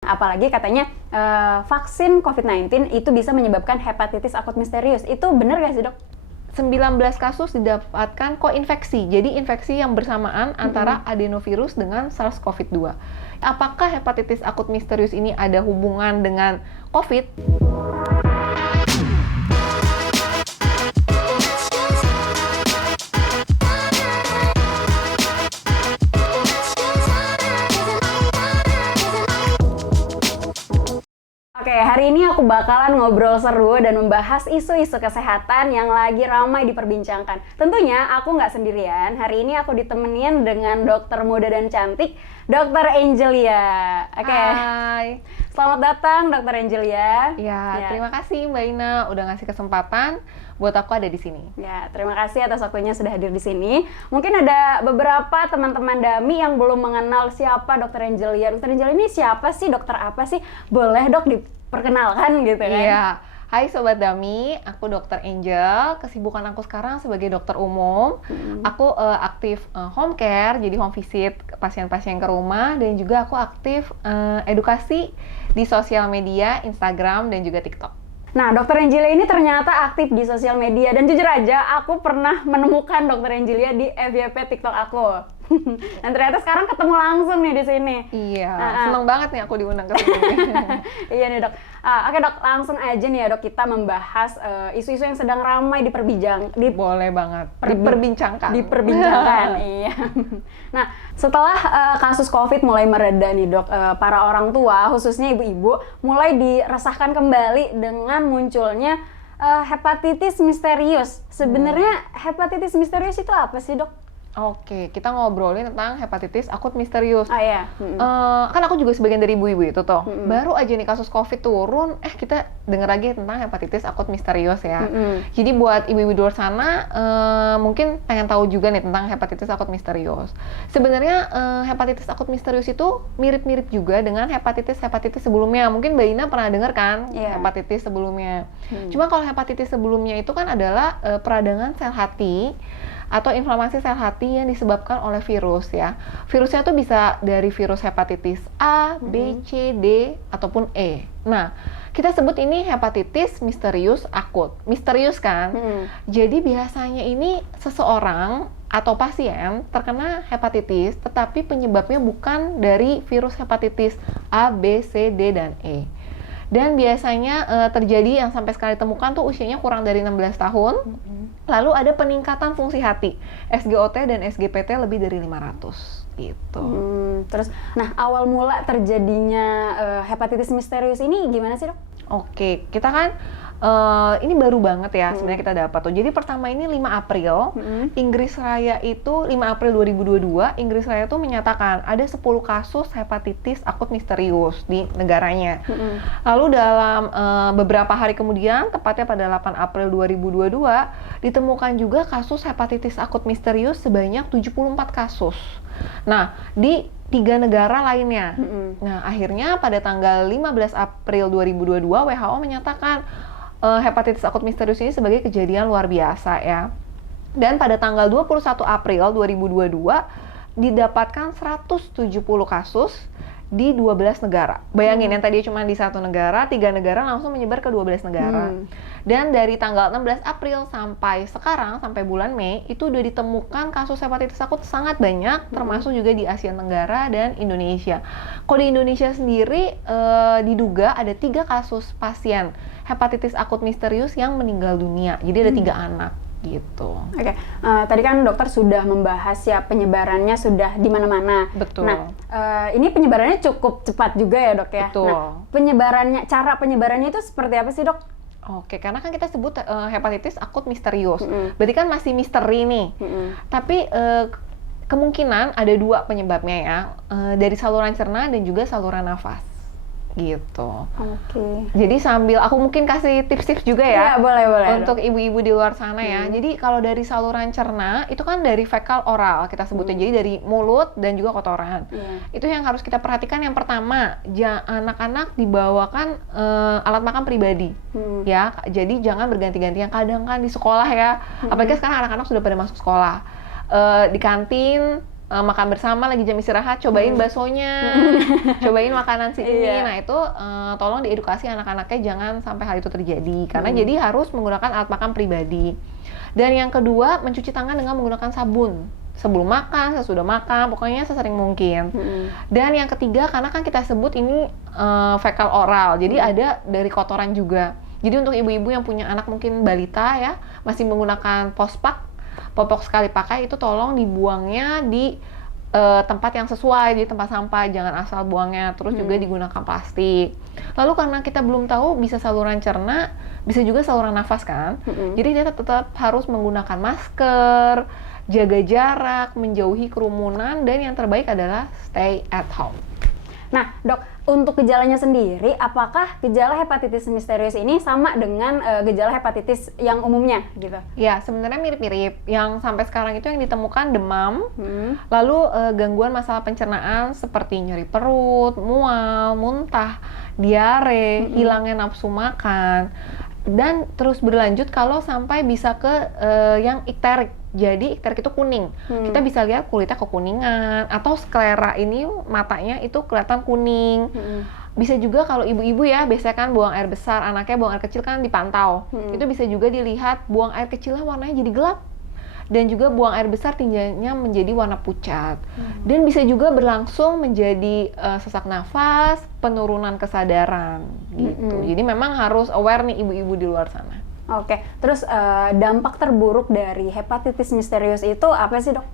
Apalagi katanya vaksin COVID-19 itu bisa menyebabkan hepatitis akut misterius. Itu benar nggak sih, Dok? 19 kasus didapatkan koinfeksi. Jadi infeksi yang bersamaan antara adenovirus dengan SARS-CoV-2. Apakah hepatitis akut misterius ini ada hubungan dengan COVID? Oke, hari ini aku bakalan ngobrol seru dan membahas isu-isu kesehatan yang lagi ramai diperbincangkan. Tentunya aku nggak sendirian, hari ini aku ditemenin dengan dokter muda dan cantik, Dokter Angelia. Oke. Hai. Selamat datang, Dokter Angelia. Ya, terima kasih Mbak Ina udah ngasih kesempatan buat aku ada di sini. Ya, terima kasih atas waktunya sudah hadir di sini. Mungkin ada beberapa teman-teman Dami yang belum mengenal siapa Dokter Angelia. Dokter Angelia ini siapa sih? Dokter apa sih? Boleh Dok diperkenalkan gitu kan? Iya. Hai Sobat Dami, aku Dokter Angel. Kesibukan aku sekarang sebagai dokter umum. Aku aktif home care, jadi home visit pasien-pasien ke rumah. Dan juga aku aktif edukasi di sosial media, Instagram, dan juga TikTok. Nah, Dokter Angelia ini ternyata aktif di sosial media. Dan jujur aja, aku pernah menemukan Dokter Angelia di FYP TikTok aku. Dan ternyata sekarang ketemu langsung nih di sini. Iya, seneng banget nih aku diundang ke sini. Iya nih Dok. Oke Dok, langsung aja nih ya Dok, kita membahas isu-isu yang sedang ramai Boleh banget, diperbincangkan. Iya. Nah, setelah kasus COVID mulai mereda nih Dok, para orang tua, khususnya ibu-ibu, mulai diresahkan kembali dengan munculnya hepatitis misterius. Sebenarnya hepatitis misterius itu apa sih Dok? Oke, kita ngobrolin tentang hepatitis akut misterius. Iya. Kan aku juga sebagian dari ibu-ibu itu tuh. Baru aja nih kasus COVID turun, kita denger lagi tentang hepatitis akut misterius ya. Jadi buat ibu-ibu di luar sana, mungkin pengen tahu juga nih tentang hepatitis akut misterius. Sebenarnya hepatitis akut misterius itu mirip-mirip juga dengan hepatitis sebelumnya. Mungkin Mbak Ina pernah dengar kan hepatitis sebelumnya. Cuma kalau hepatitis sebelumnya itu kan adalah peradangan sel hati atau inflamasi sel hati yang disebabkan oleh virus ya. Virusnya tuh bisa dari virus hepatitis A, B, C, D, ataupun E. Nah, kita sebut ini hepatitis misterius akut. Misterius kan? Jadi biasanya ini seseorang atau pasien terkena hepatitis, tetapi penyebabnya bukan dari virus hepatitis A, B, C, D, dan E. Dan biasanya terjadi yang sampai sekarang ditemukan tuh usianya kurang dari 16 tahun. Lalu ada peningkatan fungsi hati, SGOT dan SGPT lebih dari 500 gitu. Terus, nah awal mula terjadinya hepatitis misterius ini gimana sih Dok? Oke, kita kan ini baru banget ya sebenarnya kita dapat tuh. Jadi pertama ini 5 April, Inggris Raya itu 5 April 2022, Inggris Raya itu menyatakan ada 10 kasus hepatitis akut misterius di negaranya. Lalu dalam beberapa hari kemudian, tepatnya pada 8 April 2022, ditemukan juga kasus hepatitis akut misterius sebanyak 74 kasus. Nah, di 3 negara lainnya. Nah, akhirnya pada tanggal 15 April 2022, WHO menyatakan hepatitis akut misterius ini sebagai kejadian luar biasa ya. Dan pada tanggal 21 April 2022 didapatkan 170 kasus di 12 negara. Bayangin yang tadi cuma di 1 negara, 3 negara langsung menyebar ke 12 negara. Dan dari tanggal 16 April sampai sekarang, sampai bulan Mei, itu udah ditemukan kasus hepatitis akut sangat banyak, termasuk juga di Asia Tenggara dan Indonesia. Kalau di Indonesia sendiri, diduga ada 3 kasus pasien hepatitis akut misterius yang meninggal dunia. Jadi ada 3 anak. Gitu. Oke, tadi kan dokter sudah membahas ya penyebarannya sudah di mana-mana. Betul. Nah, ini penyebarannya cukup cepat juga ya Dok ya. Betul. Nah, cara penyebarannya itu seperti apa sih Dok? Oke, karena kan kita sebut hepatitis akut misterius. Berarti kan masih misteri nih. Tapi kemungkinan ada 2 penyebabnya ya, dari saluran cerna dan juga saluran nafas. Gitu. Oke. Jadi sambil aku mungkin kasih tips-tips juga ya. Iya, boleh. Untuk ibu-ibu di luar sana ya. Jadi kalau dari saluran cerna itu kan dari fekal oral kita sebutnya. Jadi dari mulut dan juga kotoran. Itu yang harus kita perhatikan. Yang pertama, anak-anak dibawakan alat makan pribadi. Ya, jadi jangan berganti-gantian. Kadang kan di sekolah ya. Apalagi sekarang anak-anak sudah pada masuk sekolah. Di kantin makan bersama lagi jam istirahat, cobain baksonya, cobain makanan si ini. Nah itu tolong diedukasi anak-anaknya jangan sampai hal itu terjadi, karena jadi harus menggunakan alat makan pribadi. Dan yang kedua, mencuci tangan dengan menggunakan sabun. Sebelum makan, sesudah makan, pokoknya sesering mungkin. Dan yang ketiga, karena kan kita sebut ini fekal oral, jadi ada dari kotoran juga. Jadi untuk ibu-ibu yang punya anak mungkin balita ya, masih menggunakan pospak, popok sekali pakai, itu tolong dibuangnya di tempat yang sesuai, di tempat sampah, jangan asal buangnya. Terus juga digunakan plastik. Lalu karena kita belum tahu bisa saluran cerna, bisa juga saluran nafas kan. Jadi kita tetap harus menggunakan masker, jaga jarak, menjauhi kerumunan, dan yang terbaik adalah stay at home. Nah, Dok, untuk gejalanya sendiri, apakah gejala hepatitis misterius ini sama dengan gejala hepatitis yang umumnya gitu? Ya, sebenarnya mirip-mirip. Yang sampai sekarang itu yang ditemukan demam, lalu gangguan masalah pencernaan seperti nyeri perut, mual, muntah, diare, hilangnya nafsu makan, dan terus berlanjut kalau sampai bisa ke yang ikterik. Jadi ikterik itu kuning. Kita bisa lihat kulitnya kekuningan, atau sklera ini matanya itu kelihatan kuning. Bisa juga kalau ibu-ibu ya, biasanya kan buang air besar, anaknya buang air kecil kan dipantau. Itu bisa juga dilihat buang air kecilnya warnanya jadi gelap. Dan juga buang air besar tinjanya menjadi warna pucat. Dan bisa juga berlangsung menjadi sesak nafas, penurunan kesadaran gitu. Jadi memang harus aware nih ibu-ibu di luar sana. Oke, terus dampak terburuk dari hepatitis misterius itu apa sih, Dok?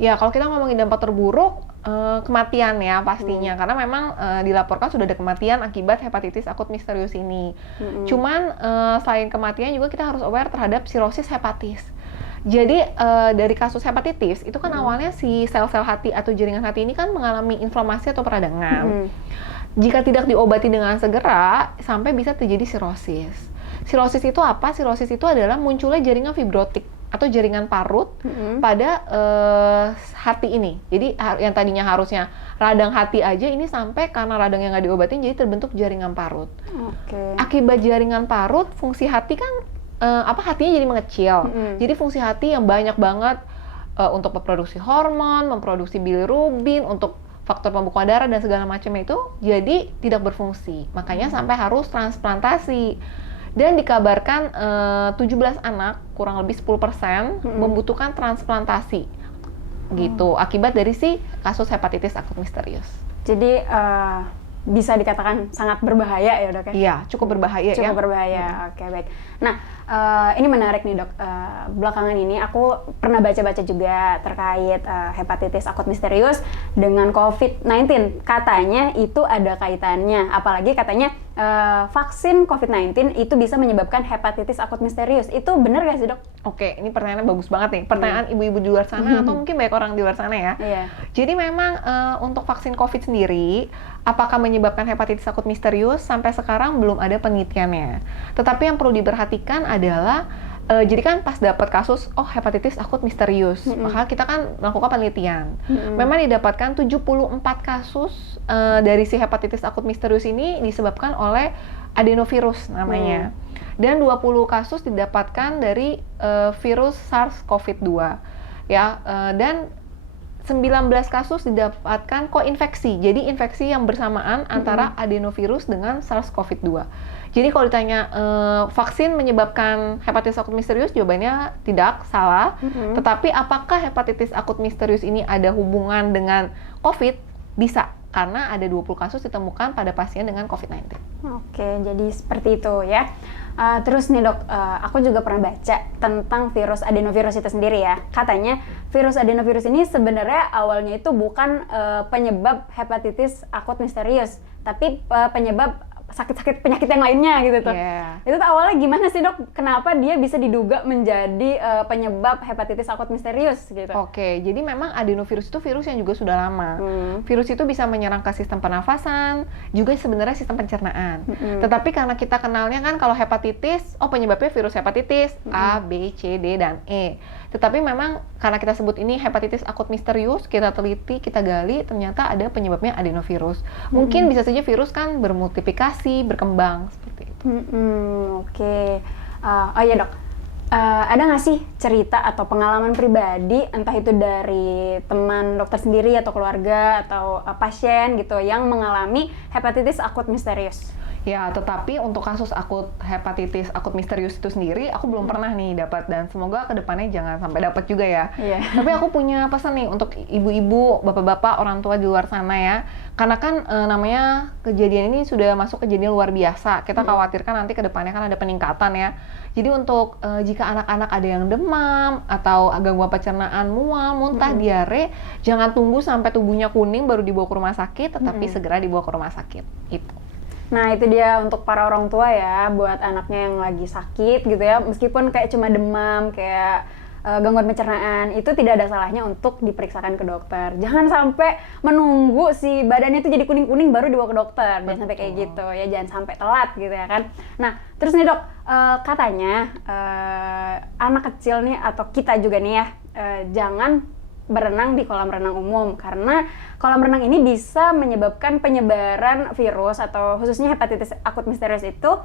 Ya, kalau kita ngomongin dampak terburuk, kematian ya pastinya, karena memang dilaporkan sudah ada kematian akibat hepatitis akut misterius ini. Cuman selain kematian juga kita harus aware terhadap sirosis hepatis. Jadi dari kasus hepatitis itu kan awalnya si sel-sel hati atau jaringan hati ini kan mengalami inflamasi atau peradangan. Jika tidak diobati dengan segera, sampai bisa terjadi sirosis. Sirosis itu apa? Sirosis itu adalah munculnya jaringan fibrotik atau jaringan parut pada hati ini. Jadi yang tadinya harusnya radang hati aja, ini sampai karena radang yang nggak diobatin jadi terbentuk jaringan parut. Akibat jaringan parut, fungsi hati kan hatinya jadi mengecil. Jadi fungsi hati yang banyak banget untuk memproduksi hormon, memproduksi bilirubin, untuk faktor pembekuan darah dan segala macamnya itu jadi tidak berfungsi. Makanya sampai harus transplantasi. Dan dikabarkan 17 anak, kurang lebih 10% membutuhkan transplantasi gitu, akibat dari si kasus hepatitis akut misterius. Jadi bisa dikatakan sangat berbahaya ya, Dok ya? Iya, cukup berbahaya. Cukup berbahaya, oke baik. Nah, ini menarik nih, Dok. Belakangan ini aku pernah baca-baca juga terkait hepatitis akut misterius dengan COVID-19. Katanya itu ada kaitannya, apalagi katanya vaksin COVID-19 itu bisa menyebabkan hepatitis akut misterius. Itu benar gak sih, Dok? Oke, ini pertanyaannya bagus banget nih. Pertanyaan ibu-ibu di luar sana atau mungkin banyak orang di luar sana ya. Jadi memang untuk vaksin COVID sendiri, apakah menyebabkan hepatitis akut misterius? Sampai sekarang belum ada penelitiannya. Tetapi yang perlu diperhatikan adalah, jadi kan pas dapat kasus, hepatitis akut misterius, maka kita kan melakukan penelitian. Memang didapatkan 74 kasus dari si hepatitis akut misterius ini disebabkan oleh adenovirus namanya. Dan 20 kasus didapatkan dari virus SARS-CoV-2. Ya, dan 19 kasus didapatkan koinfeksi, jadi infeksi yang bersamaan antara adenovirus dengan SARS-CoV-2. Jadi kalau ditanya vaksin menyebabkan hepatitis akut misterius, jawabannya tidak, salah. Tetapi apakah hepatitis akut misterius ini ada hubungan dengan COVID? Bisa, karena ada 20 kasus ditemukan pada pasien dengan COVID-19. Oke, jadi seperti itu ya. Terus nih, Dok, aku juga pernah baca tentang virus adenovirus itu sendiri ya. Katanya virus adenovirus ini sebenarnya awalnya itu bukan penyebab hepatitis akut misterius, tapi penyebab sakit-sakit penyakit yang lainnya gitu tuh. Itu tuh awalnya gimana sih, Dok? Kenapa dia bisa diduga menjadi penyebab hepatitis akut misterius gitu? Oke, jadi memang adenovirus itu virus yang juga sudah lama. Virus itu bisa menyerang ke sistem pernafasan, juga sebenarnya sistem pencernaan. Tetapi karena kita kenalnya kan kalau hepatitis, penyebabnya virus hepatitis A, B, C, D, dan E. Tetapi memang karena kita sebut ini hepatitis akut misterius, kita teliti, kita gali, ternyata ada penyebabnya adenovirus. Mungkin bisa saja virus kan bermultiplikasi, berkembang seperti itu. Oke. Oh iya, Dok. Ada nggak sih cerita atau pengalaman pribadi, entah itu dari teman dokter sendiri atau keluarga atau pasien gitu yang mengalami hepatitis akut misterius? Ya, tetapi untuk kasus hepatitis akut misterius itu sendiri, aku belum pernah nih dapat, dan semoga kedepannya jangan sampai dapat juga ya. Iya. Tapi aku punya pesan nih untuk ibu-ibu, bapak-bapak, orang tua di luar sana ya. Karena kan namanya kejadian ini sudah masuk kejadian luar biasa. Kita khawatirkan nanti kedepannya kan ada peningkatan ya. Jadi untuk jika anak-anak ada yang demam atau gangguan pencernaan, mual, muntah, diare, jangan tunggu sampai tubuhnya kuning baru dibawa ke rumah sakit, tetapi segera dibawa ke rumah sakit. Itu. Nah itu dia untuk para orang tua ya, buat anaknya yang lagi sakit gitu ya, meskipun kayak cuma demam, kayak gangguan pencernaan, itu tidak ada salahnya untuk diperiksakan ke dokter. Jangan sampai menunggu si badannya itu jadi kuning-kuning baru dibawa ke dokter, jangan sampai kayak gitu ya, jangan sampai telat gitu ya kan. Nah terus nih dok, katanya anak kecil nih atau kita juga nih ya, jangan berenang di kolam renang umum karena kolam renang ini bisa menyebabkan penyebaran virus atau khususnya hepatitis akut misterius itu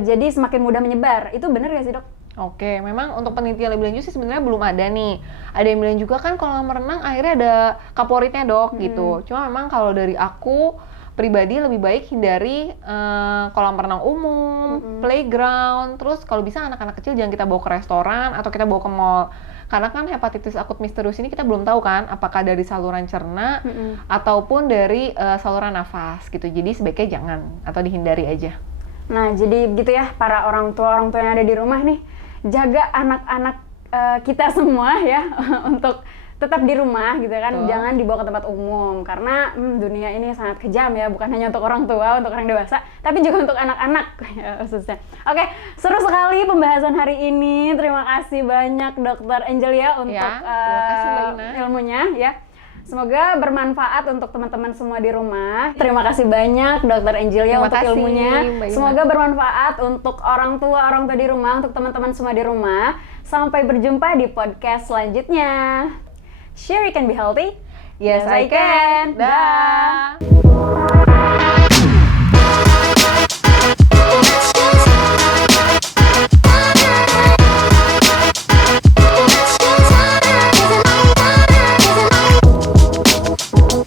jadi semakin mudah menyebar. Itu benar gak sih dok? Oke, memang untuk penelitian lebih lanjut sih sebenarnya belum ada nih. Ada yang bilang juga kan kolam renang akhirnya ada kaporitnya dok gitu. Cuma memang kalau dari aku pribadi lebih baik hindari kolam renang umum, playground, terus kalau bisa anak-anak kecil jangan kita bawa ke restoran atau kita bawa ke mall. Karena kan hepatitis akut misterius ini kita belum tahu kan apakah dari saluran cerna ataupun dari saluran nafas gitu. Jadi sebaiknya jangan atau dihindari aja. Nah jadi gitu ya para orang tua yang ada di rumah nih, jaga anak-anak kita semua ya untuk tetap di rumah gitu kan, jangan dibawa ke tempat umum karena dunia ini sangat kejam ya, bukan hanya untuk orang tua, untuk orang dewasa, tapi juga untuk anak-anak ya, khususnya. Oke, seru sekali pembahasan hari ini. Terima kasih banyak Dr. Angelia untuk terima kasih Mbak Ina. ilmunya ya. Semoga bermanfaat untuk teman-teman semua di rumah. Terima kasih banyak Dr. Angelia untuk ilmunya. Semoga bermanfaat untuk orang tua di rumah, untuk teman-teman semua di rumah. Sampai berjumpa di podcast selanjutnya. Sure you can be healthy. Yes, I can. Dah.